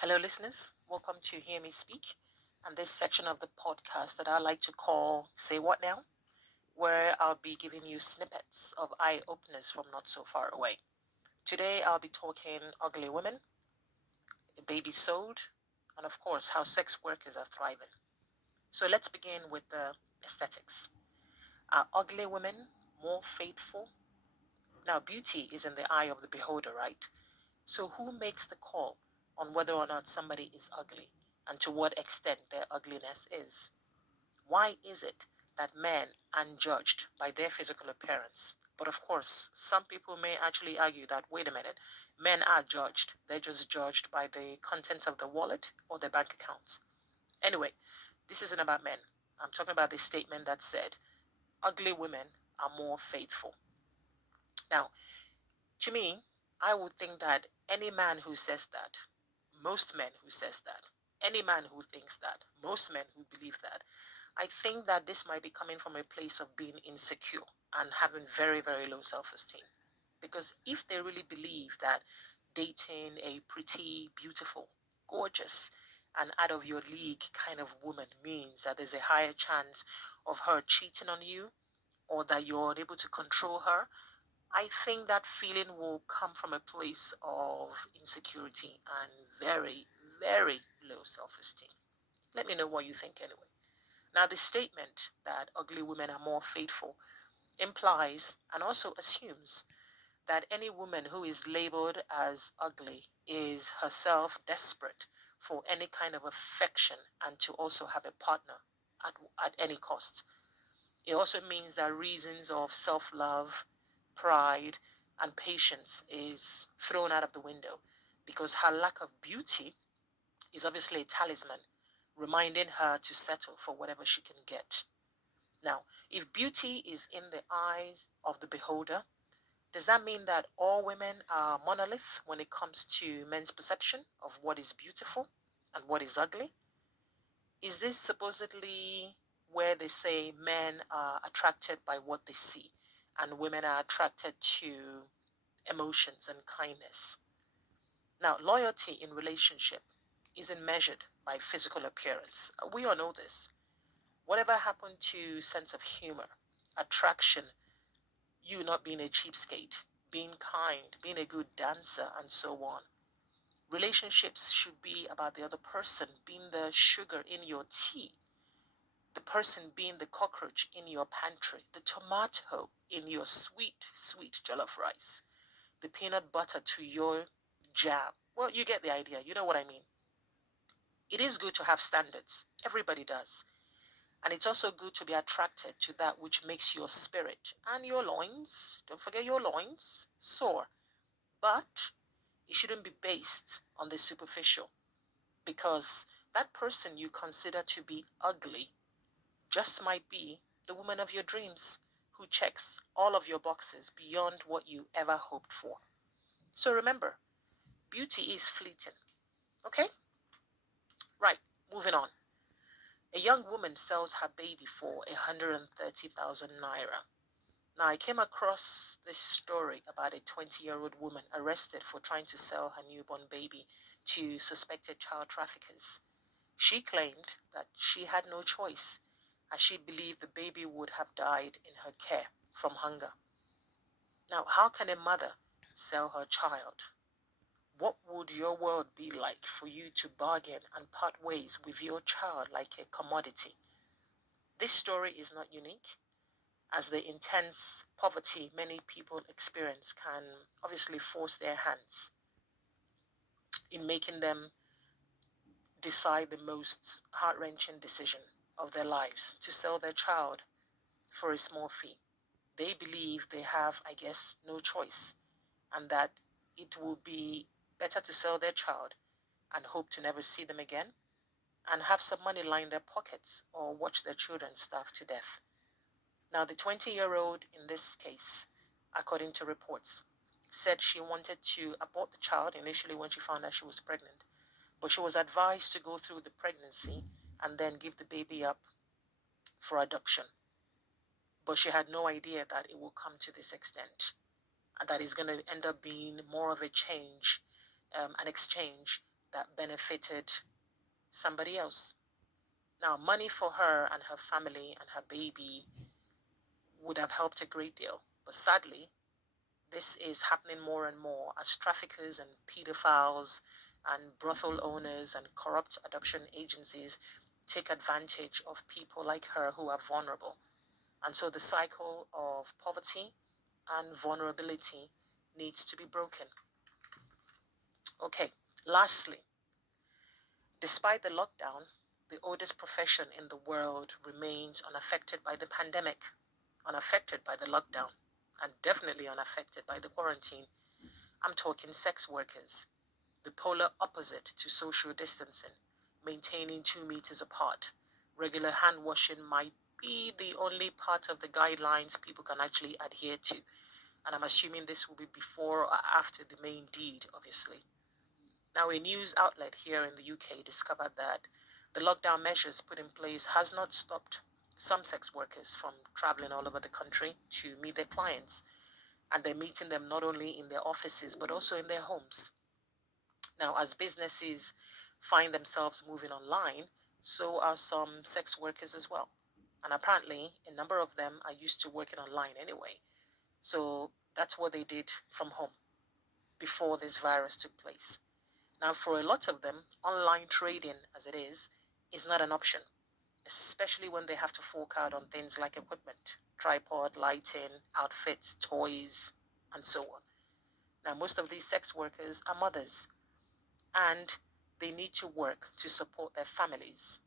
Hello, listeners. Welcome to Hear Me Speak and this section of the podcast that I like to call Say What Now, where I'll be giving you snippets of eye openers from not so far away. Today, I'll be talking ugly women, the baby sold, and of course, how sex workers are thriving. So let's begin with the aesthetics. Are ugly women more faithful? Now, beauty is in the eye of the beholder, right? So who makes the call on whether or not somebody is ugly and to what extent their ugliness is? Why is it that men are judged by their physical appearance? But of course, some people may actually argue that, wait a minute, men are judged. They're just judged by the contents of the wallet or their bank accounts. Anyway, this isn't about men. I'm talking about the statement that said, ugly women are more faithful. Now, to me, I would think that any man who says that, most men who says that, any man who thinks that, most men who believe that, I think that this might be coming from a place of being insecure and having very, very low self-esteem. Because if they really believe that dating a pretty, beautiful, gorgeous, and out of your league kind of woman means that there's a higher chance of her cheating on you or that you're unable to control her, I think that feeling will come from a place of insecurity and very, very low self-esteem. Let me know what you think anyway. Now, the statement that ugly women are more faithful implies and also assumes that any woman who is labeled as ugly is herself desperate for any kind of affection and to also have a partner at any cost. It also means that reasons of self-love, pride, and patience is thrown out of the window because her lack of beauty is obviously a talisman reminding her to settle for whatever she can get. Now, if beauty is in the eyes of the beholder, does that mean that all women are monolith when it comes to men's perception of what is beautiful and what is ugly? Is this supposedly where they say men are attracted by what they see and women are attracted to emotions and kindness? Now, loyalty in relationship isn't measured by physical appearance. We all know this. Whatever happened to sense of humor, attraction, you not being a cheapskate, being kind, being a good dancer, and so on? Relationships should be about the other person being the sugar in your tea, the person being the cockroach in your pantry, the tomato in your sweet, sweet jollof rice, the peanut butter to your jam. Well, you get the idea. You know what I mean. It is good to have standards. Everybody does. And it's also good to be attracted to that which makes your spirit and your loins, don't forget your loins, soar. But it shouldn't be based on the superficial because that person you consider to be ugly just might be the woman of your dreams who checks all of your boxes beyond what you ever hoped for. So remember, beauty is fleeting. Okay? Right, moving on. A young woman sells her baby for 130,000 naira. Now, I came across this story about a 20-year-old woman arrested for trying to sell her newborn baby to suspected child traffickers. She claimed that she had no choice as she believed the baby would have died in her care from hunger. Now, how can a mother sell her child? What would your world be like for you to bargain and part ways with your child like a commodity? This story is not unique, as the intense poverty many people experience can obviously force their hands in making them decide the most heart-wrenching decision of their lives to sell their child for a small fee. They believe they have, I guess, no choice, and that it will be better to sell their child and hope to never see them again and have some money line their pockets or watch their children starve to death. Now, the 20-year-old in this case, according to reports, said she wanted to abort the child initially when she found out she was pregnant, but she was advised to go through the pregnancy and then give the baby up for adoption. But she had no idea that it will come to this extent, and that is going to end up being more of a change, an exchange that benefited somebody else. Now, money for her and her family and her baby would have helped a great deal. But sadly, this is happening more and more as traffickers and pedophiles and brothel owners and corrupt adoption agencies take advantage of people like her who are vulnerable. And so the cycle of poverty and vulnerability needs to be broken. Okay, lastly, despite the lockdown, the oldest profession in the world remains unaffected by the pandemic, unaffected by the lockdown, and definitely unaffected by the quarantine. I'm talking sex workers, the polar opposite to social distancing, maintaining 2 meters apart. Regular hand washing might be the only part of the guidelines people can actually adhere to. And I'm assuming this will be before or after the main deed, obviously. Now, a news outlet here in the UK discovered that the lockdown measures put in place has not stopped some sex workers from traveling all over the country to meet their clients. And they're meeting them not only in their offices, but also in their homes. Now, as businesses find themselves moving online, so are some sex workers as well. And apparently, a number of them are used to working online anyway. So that's what they did from home before this virus took place. Now, for a lot of them, online trading, as it is not an option, especially when they have to fork out on things like equipment, tripod, lighting, outfits, toys, and so on. Now, most of these sex workers are mothers, and they need to work to support their families,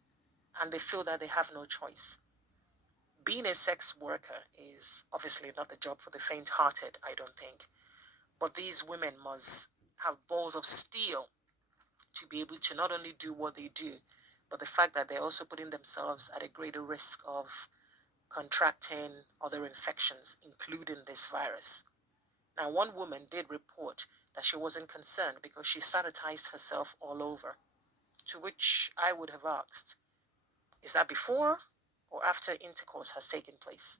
and they feel that they have no choice. Being a sex worker is obviously not the job for the faint-hearted, I don't think, but these women must have balls of steel to be able to not only do what they do, but the fact that they're also putting themselves at a greater risk of contracting other infections, including this virus. Now, one woman did report that she wasn't concerned because she sanitized herself all over, to which I would have asked, is that before or after intercourse has taken place?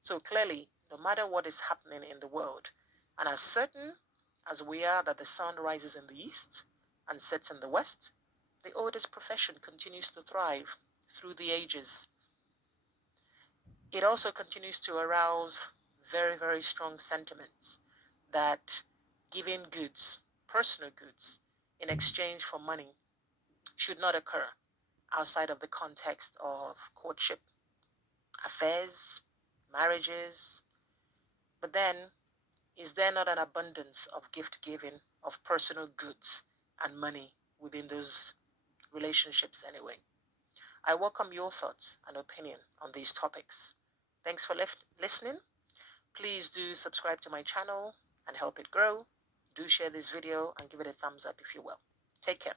So clearly, no matter what is happening in the world, and as certain as we are that the sun rises in the east and sets in the west, the oldest profession continues to thrive through the ages. It also continues to arouse very, very strong sentiments that giving goods, personal goods, in exchange for money should not occur outside of the context of courtship, affairs, marriages. But then, is there not an abundance of gift giving of personal goods and money within those relationships anyway? I welcome your thoughts and opinion on these topics. Thanks for listening. Please do subscribe to my channel and help it grow. Do share this video and give it a thumbs up if you will. Take care.